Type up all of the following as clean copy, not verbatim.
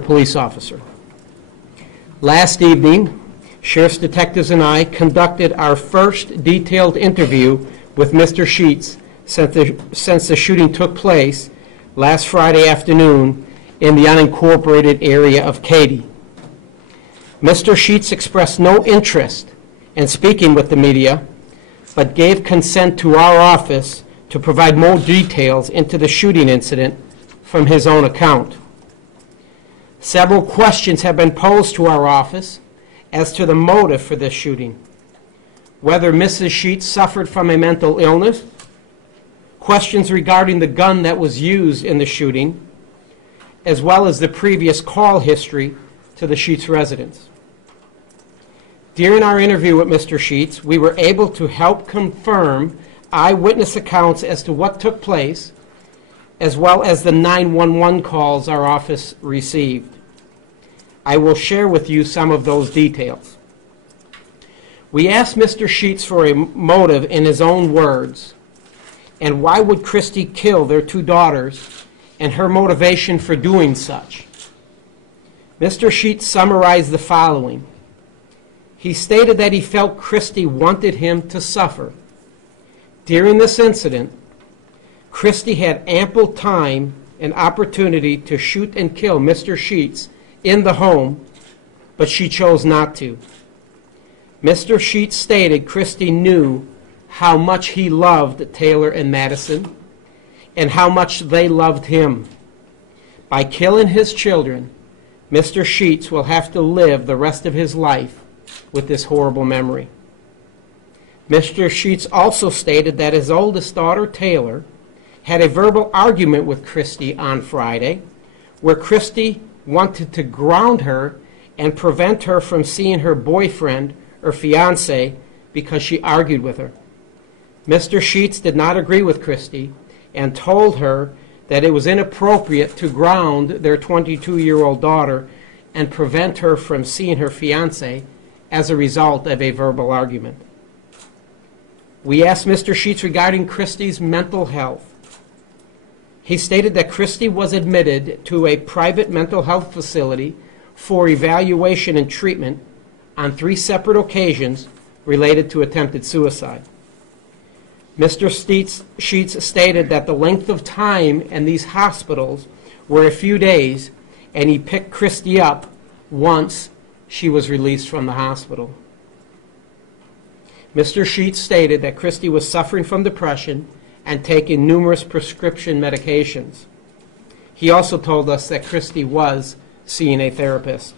police officer. Last evening, sheriff's detectives and I conducted our first detailed interview with Mr. Sheets since the shooting took place last Friday afternoon in the unincorporated area of Katy. Mr. Sheets expressed no interest in speaking with the media, but gave consent to our office to provide more details into the shooting incident from his own account. Several questions have been posed to our office as to the motive for this shooting, whether Mrs. Sheets suffered from a mental illness, questions regarding the gun that was used in the shooting, as well as the previous call history to the Sheets residence. During our interview with Mr. Sheets, we were able to help confirm eyewitness accounts as to what took place, as well as the 911 calls our office received. I will share with you some of those details. We asked Mr. Sheets for a motive in his own words, and why would Christy kill their two daughters, and her motivation for doing such. Mr. Sheets summarized the following. He stated that he felt Christy wanted him to suffer. During this incident, Christy had ample time and opportunity to shoot and kill Mr. Sheets in the home, but she chose not to. Mr. Sheets stated Christy knew how much he loved Taylor and Madison and how much they loved him. By killing his children, Mr. Sheets will have to live the rest of his life with this horrible memory. Mr. Sheets also stated that his oldest daughter, Taylor, had a verbal argument with Christy on Friday, where Christy wanted to ground her and prevent her from seeing her boyfriend or fiancé because she argued with her. Mr. Sheets did not agree with Christy and told her that it was inappropriate to ground their 22-year-old daughter and prevent her from seeing her fiancé as a result of a verbal argument. We asked Mr. Sheets regarding Christy's mental health. He stated that Christy was admitted to a private mental health facility for evaluation and treatment on 3 separate occasions related to attempted suicide. Mr. Sheets stated that the length of time in these hospitals were a few days, and he picked Christy up once she was released from the hospital. Mr. Sheets stated that Christy was suffering from depression and taking numerous prescription medications. He also told us that Christy was seeing a therapist.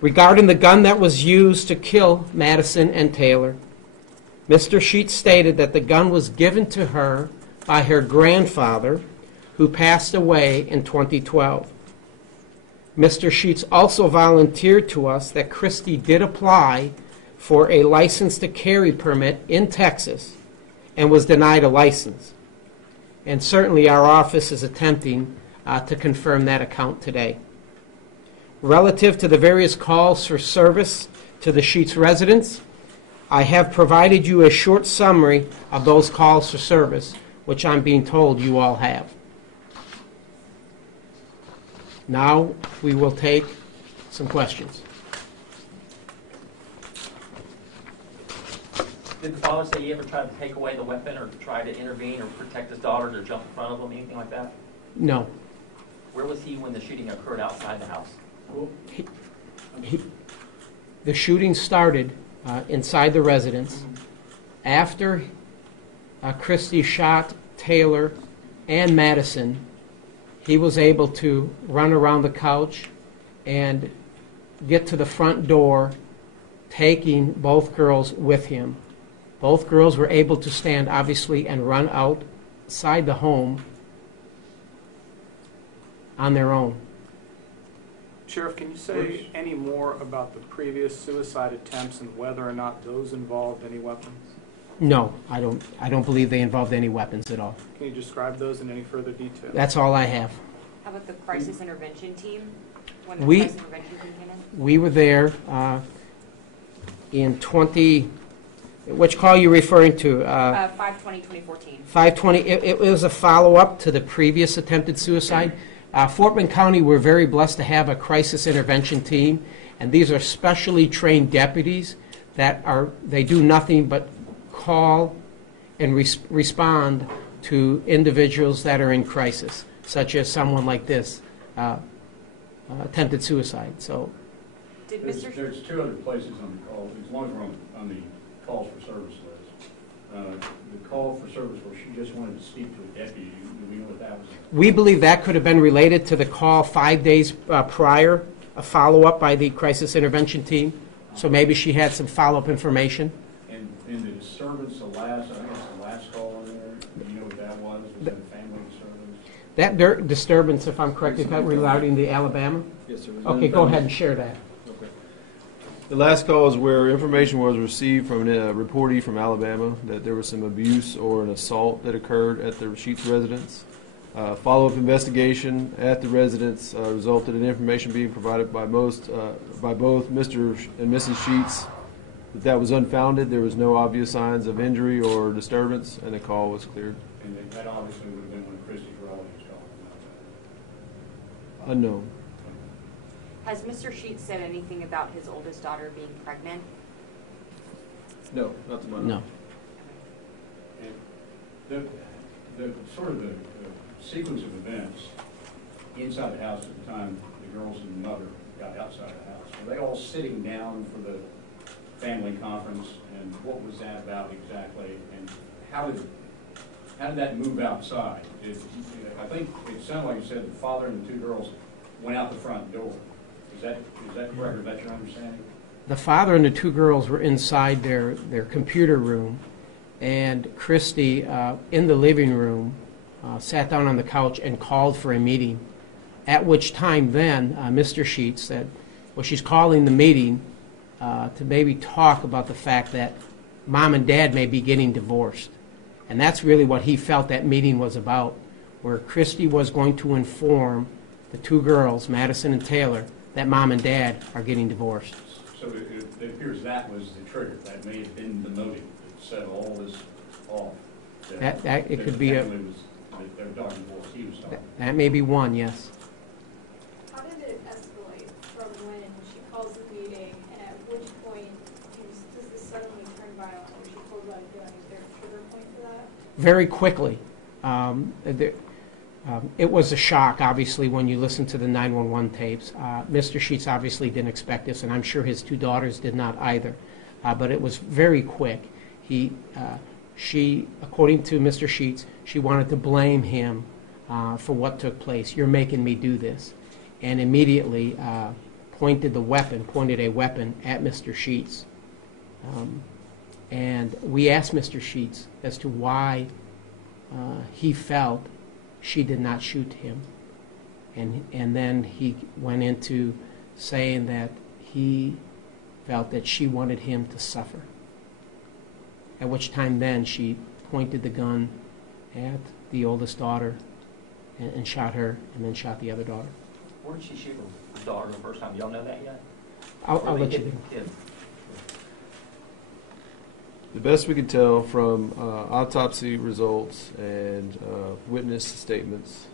Regarding the gun that was used to kill Madison and Taylor, Mr. Sheets stated that the gun was given to her by her grandfather, who passed away in 2012. Mr. Sheets also volunteered to us that Christy did apply for a license to carry permit in Texas and was denied a license. And certainly our office is attempting to confirm that account today. Relative to the various calls for service to the Sheets residents, I have provided you a short summary of those calls for service, which I'm being told you all have. Now we will take some questions. Did the father say he ever tried to take away the weapon or try to intervene or protect his daughter or jump in front of him, anything like that? No. Where was he when the shooting occurred outside the house? The shooting started inside the residence. After Christy shot Taylor and Madison, he was able to run around the couch and get to the front door, taking both girls with him. Both girls were able to stand, obviously, and run outside the home on their own. Sheriff, can you say any more about the previous suicide attempts and whether or not those involved any weapons? No, I don't believe they involved any weapons at all. Can you describe those in any further detail? That's all I have. How about the crisis intervention team? When the We- crisis intervention team came in? We were there in 20, which call are you referring to? 5/20/2014. 520, it was a follow-up to the previous attempted suicide, Fort Bend County, we're very blessed to have a crisis intervention team, and these are specially trained deputies they do nothing but call and respond to individuals that are in crisis, such as someone like this, attempted suicide. So, Did There's Mr. there's two other places on the call, as long as we're on the calls for service list. The call for service where she just wanted to speak to a deputy, do we know what that was? we believe that could have been related to the call 5 days prior, a follow-up by the crisis intervention team. So maybe she had some follow-up information. And in the disturbance, I think it's the last call in there, do you know what that was? Was that a family disturbance? That disturbance, if I'm correct, is that regarding the Alabama? Yes, sir. Okay, go ahead and share that. Okay. The last call is where information was received from a reportee from Alabama that there was some abuse or an assault that occurred at the Sheets residence. Follow-up investigation at the residence resulted in information being provided by both Mr. and Mrs. Sheets that was unfounded. There was no obvious signs of injury or disturbance, and the call was cleared. And that obviously would have been when Christy Raleigh was calling. Unknown. Has Mr. Sheets said anything about his oldest daughter being pregnant? No, not to my No. And the sort of the sequence of events inside the house at the time the girls and the mother got outside the house, were they all sitting down for the family conference, and what was that about exactly, and how did that move outside? I think it sounded like you said the father and the two girls went out the front door. Is that correct, or is that your understanding? The father and the two girls were inside their computer room, and Christy, in the living room, sat down on the couch and called for a meeting, at which time then Mr. Sheets said, well, she's calling the meeting to maybe talk about the fact that mom and dad may be getting divorced. And that's really what he felt that meeting was about, where Christy was going to inform the two girls, Madison and Taylor, that mom and dad are getting divorced. So it appears that was the trigger. That may have been the motive that set all this off. It could be a... Their daughter divorced, he was talking. That may be one, yes. How did it escalate from when she calls the meeting, and at which point does this suddenly turn violent when she pulls out a gun? Is there a trigger point for that? Very quickly. It was a shock, obviously, when you listen to the 911 tapes. Mr. Sheets obviously didn't expect this, and I'm sure his two daughters did not either. But it was very quick. She, according to Mr. Sheets, she wanted to blame him for what took place. You're making me do this. And immediately pointed a weapon at Mr. Sheets. And we asked Mr. Sheets as to why he felt she did not shoot him. And then he went into saying that he felt that she wanted him to suffer. At which time then she pointed the gun at the oldest daughter and shot her, and then shot the other daughter. Where did she shoot her daughter the first time? Y'all know that yet? I'll let you Yeah. The best we can tell from autopsy results and witness statements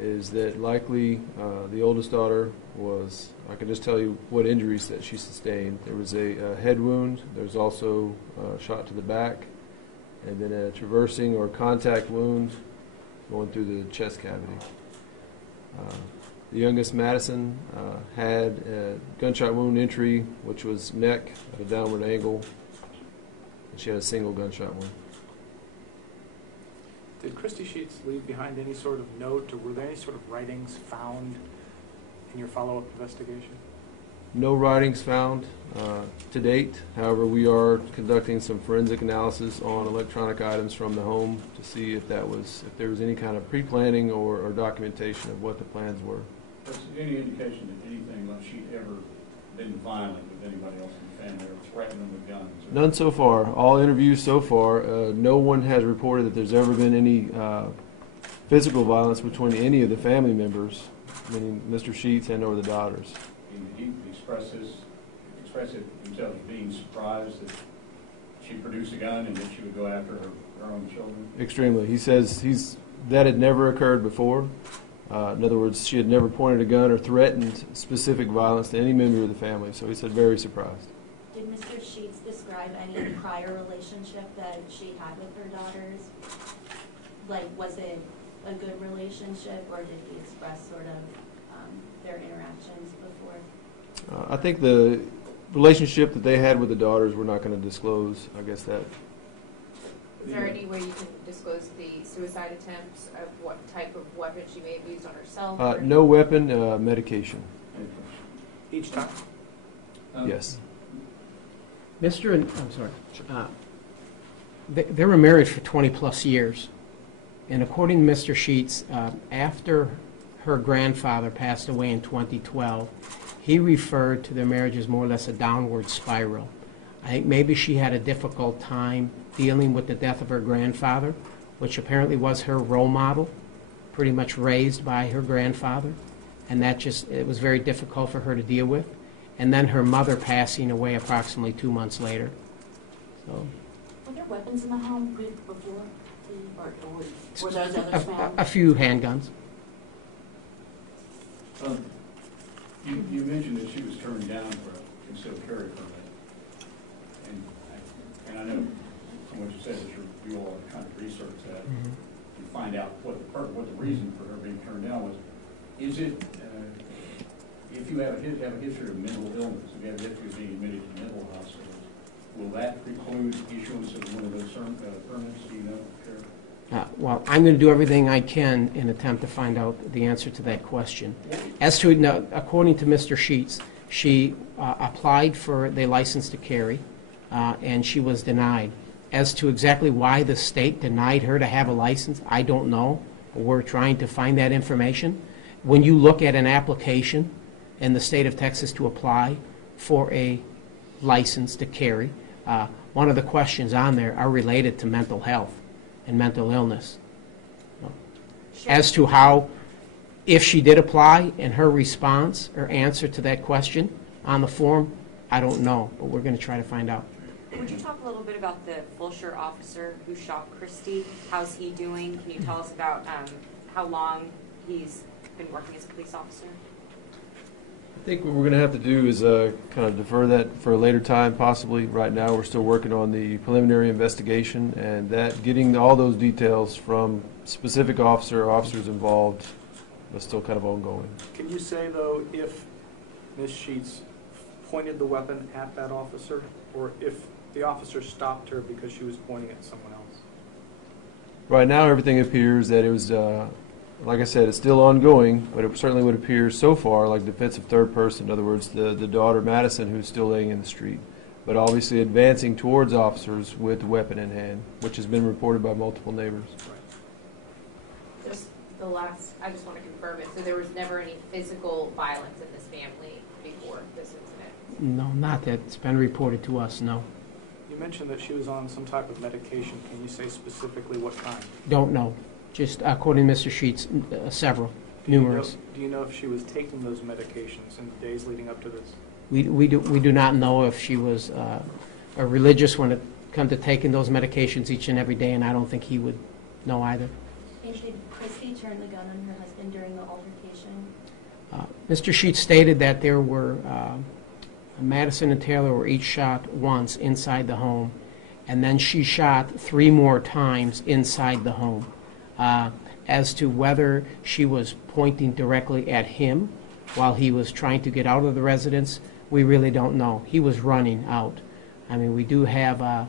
is that likely the oldest daughter was, I can just tell you what injuries that she sustained. There was a head wound, there was also a shot to the back, and then a traversing or contact wound going through the chest cavity. The youngest, Madison, had a gunshot wound entry, which was neck at a downward angle, and she had a single gunshot wound. Did Christy Sheets leave behind any sort of note, or were there any sort of writings found in your follow-up investigation? No writings found to date. However, we are conducting some forensic analysis on electronic items from the home to see if there was any kind of pre-planning or documentation of what the plans were. Was there any indication that anything like she'd ever been violent with anybody else in the family or threatened them with guns? None so far. All interviews so far, no one has reported that there's ever been any physical violence between any of the family members, meaning Mr. Sheets and or the daughters. Did he express it himself as being surprised that she produced a gun and that she would go after her own children? Extremely. He says that had never occurred before. In other words, she had never pointed a gun or threatened specific violence to any member of the family, so he said very surprised. Did Mr. Sheets describe any prior relationship that she had with her daughters? Like, was it a good relationship, or did he express sort of their interactions before? I think the relationship that they had with the daughters, we're not going to disclose. I guess that. Is there any way you can disclose the suicide attempts of what type of weapon she may have used on herself? No weapon, medication. Each time? Yes. Mr. and, I'm sorry. They were married for 20-plus years. And according to Mr. Sheets, after her grandfather passed away in 2012, he referred to their marriage as more or less a downward spiral. I think maybe she had a difficult time dealing with the death of her grandfather, which apparently was her role model, pretty much raised by her grandfather. And it was very difficult for her to deal with. And then her mother passing away approximately 2 months later. So, Were there weapons in the home before? Were those others found? a few handguns. You mentioned that she was turned down for a concealed carry permit. And I know from what you said that you all are trying to research that and find out what the reason for her being turned down was. Is it, if you have a history of mental illness, if you have a history of being admitted to mental hospitals, will that preclude issuance of one of those permits? Do you know, Sheriff? Well, I'm going to do everything I can in attempt to find out the answer to that question. As to, no, according to Mr. Sheets, she applied for the license to carry, and she was denied. As to exactly why the state denied her to have a license, I don't know. We're trying to find that information. When you look at an application in the state of Texas to apply for a license to carry, one of the questions on there are related to mental health and mental illness. As to how, if she did apply and her response or answer to that question on the form, I don't know, but we're going to try to find out. Would you talk a little bit about the Fulsher officer who shot Christy? How's he doing? Can you tell us about how long he's been working as a police officer? I think what we're going to have to do is kind of defer that for a later time, possibly. Right now, we're still working on the preliminary investigation, and that getting all those details from specific officers involved is still kind of ongoing. Can you say, though, if Ms. Sheets pointed the weapon at that officer, or if the officer stopped her because she was pointing at someone else? Right now, everything appears that it was, like I said, it's still ongoing, but it certainly would appear so far like defensive third person. In other words, the daughter, Madison, who's still laying in the street, but obviously advancing towards officers with the weapon in hand, which has been reported by multiple neighbors. Just the last, I just want to confirm it. So there was never any physical violence in this family before this incident? No, not that's been reported to us, no. You mentioned that she was on some type of medication. Can you say specifically what kind? Don't know. Just according to Mr. Sheets, several, numerous. Do you know if she was taking those medications in the days leading up to this? We do not know if she was a religious when it come to taking those medications each and every day, and I don't think he would know either. And did Christy turn the gun on her husband during the altercation? Mr. Sheets stated that there were Madison and Taylor were each shot once inside the home, and then she shot 3 more times inside the home. As to whether she was pointing directly at him while he was trying to get out of the residence, we really don't know. He was running out. I mean, we do have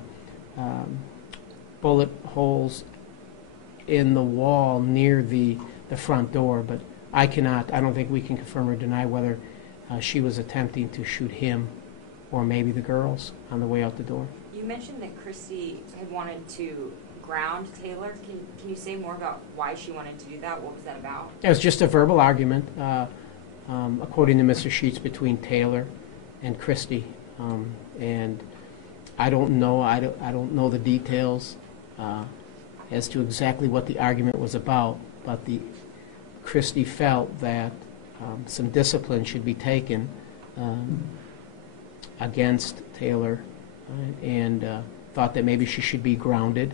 bullet holes in the wall near the front door, but I don't think we can confirm or deny whether she was attempting to shoot him or maybe the girls on the way out the door. You mentioned that Christy had wanted to ground Taylor. Can you say more about why she wanted to do that? What was that about? It was just a verbal argument, according to Mr. Sheets, between Taylor and Christy, and I don't know. I don't know the details as to exactly what the argument was about, but Christy felt that some discipline should be taken against Taylor, and thought that maybe she should be grounded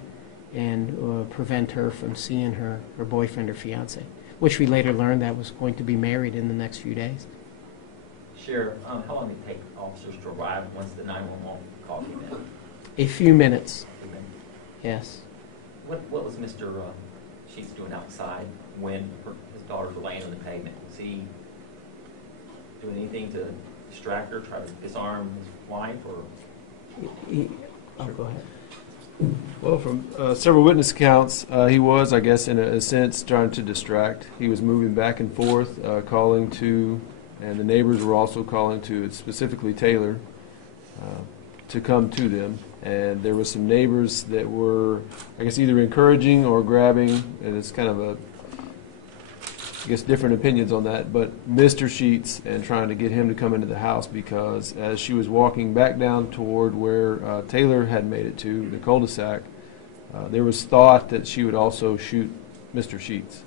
and prevent her from seeing her boyfriend or fiance. which we later learned that was going to be married in the next few days. Sheriff, how long did it take officers to arrive once the 911 call came in? A few minutes, yes. What was Mr. Sheets doing outside when his daughters were laying on the pavement? Was he doing anything to distract her, try to disarm his wife, or? Oh, go ahead. Well, from several witness accounts, he was, I guess, in a sense, trying to distract. He was moving back and forth, calling to, and the neighbors were also calling to, specifically Taylor, to come to them. And there were some neighbors that were, I guess, either encouraging or grabbing, and it's kind of a, I guess, different opinions on that, but Mr. Sheets, and trying to get him to come into the house, because as she was walking back down toward where Taylor had made it to, the cul-de-sac, there was thought that she would also shoot Mr. Sheets.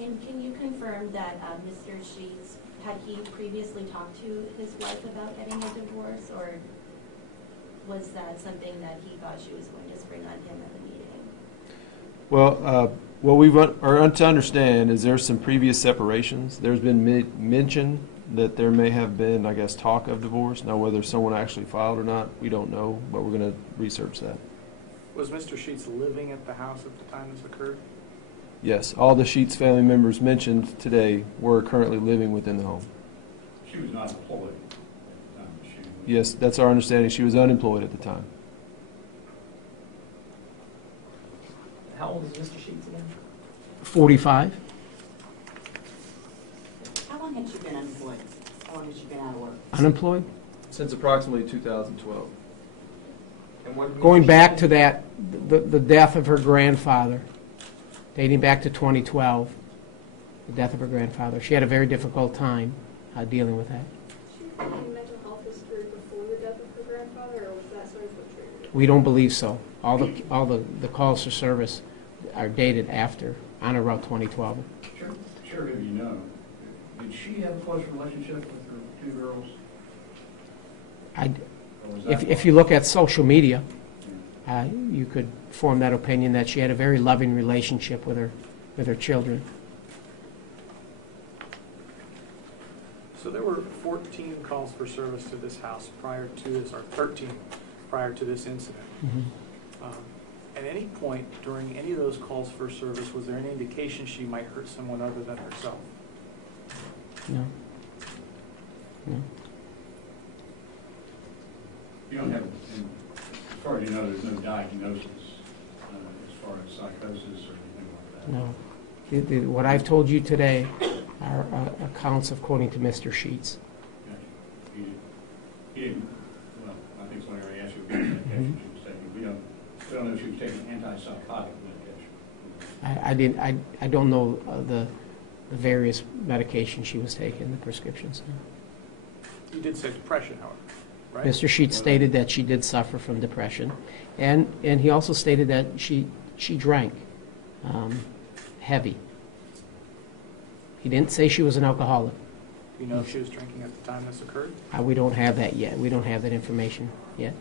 And can you confirm that Mr. Sheets, had he previously talked to his wife about getting a divorce, or was that something that he thought she was going to spring on him at the meeting? Well, what we are to understand is there's some previous separations. There's been mention that there may have been, I guess, talk of divorce. Now, whether someone actually filed or not, we don't know, but we're going to research that. Was Mr. Sheets living at the house at the time this occurred? Yes, all the Sheets family members mentioned today were currently living within the home. She was not employed at the time. Yes, that's our understanding. She was unemployed at the time. How old is Mr. Sheets again? 45. How long had she been unemployed? How long had she been out of work? Unemployed? Since approximately 2012. And what did Going Mr. back Sheets to do? that, the death of her grandfather, dating back to 2012, the death of her grandfather. She had a very difficult time dealing with that. She had any mental health history before the death of her grandfather, or was that sort of what triggered it? We don't believe so. All the calls for service are dated after, on or about 2012. Sure, have you know, did she have a close relationship with her two girls? Or was that If you look at social media, you could form that opinion that she had a very loving relationship with her children. So there were 14 calls for service to this house prior to this, or 13 prior to this incident. At any point during any of those calls for service, was there any indication she might hurt someone other than herself? No. No. You don't have, as far as you know, there's no diagnosis as far as psychosis or anything like that? No. What I've told you today are accounts according to Mr. Sheets. He didn't, well, I think somebody already asked you what medication she was taking. We don't know if she was taking antipsychotic medication. I don't know the various medications she was taking, the prescriptions. You did say depression, however, right? Mr. Sheets stated that she did suffer from depression, and he also stated that she drank heavy. He didn't say she was an alcoholic. Do you know if she was drinking at the time this occurred? We don't have that yet. We don't have that information yet.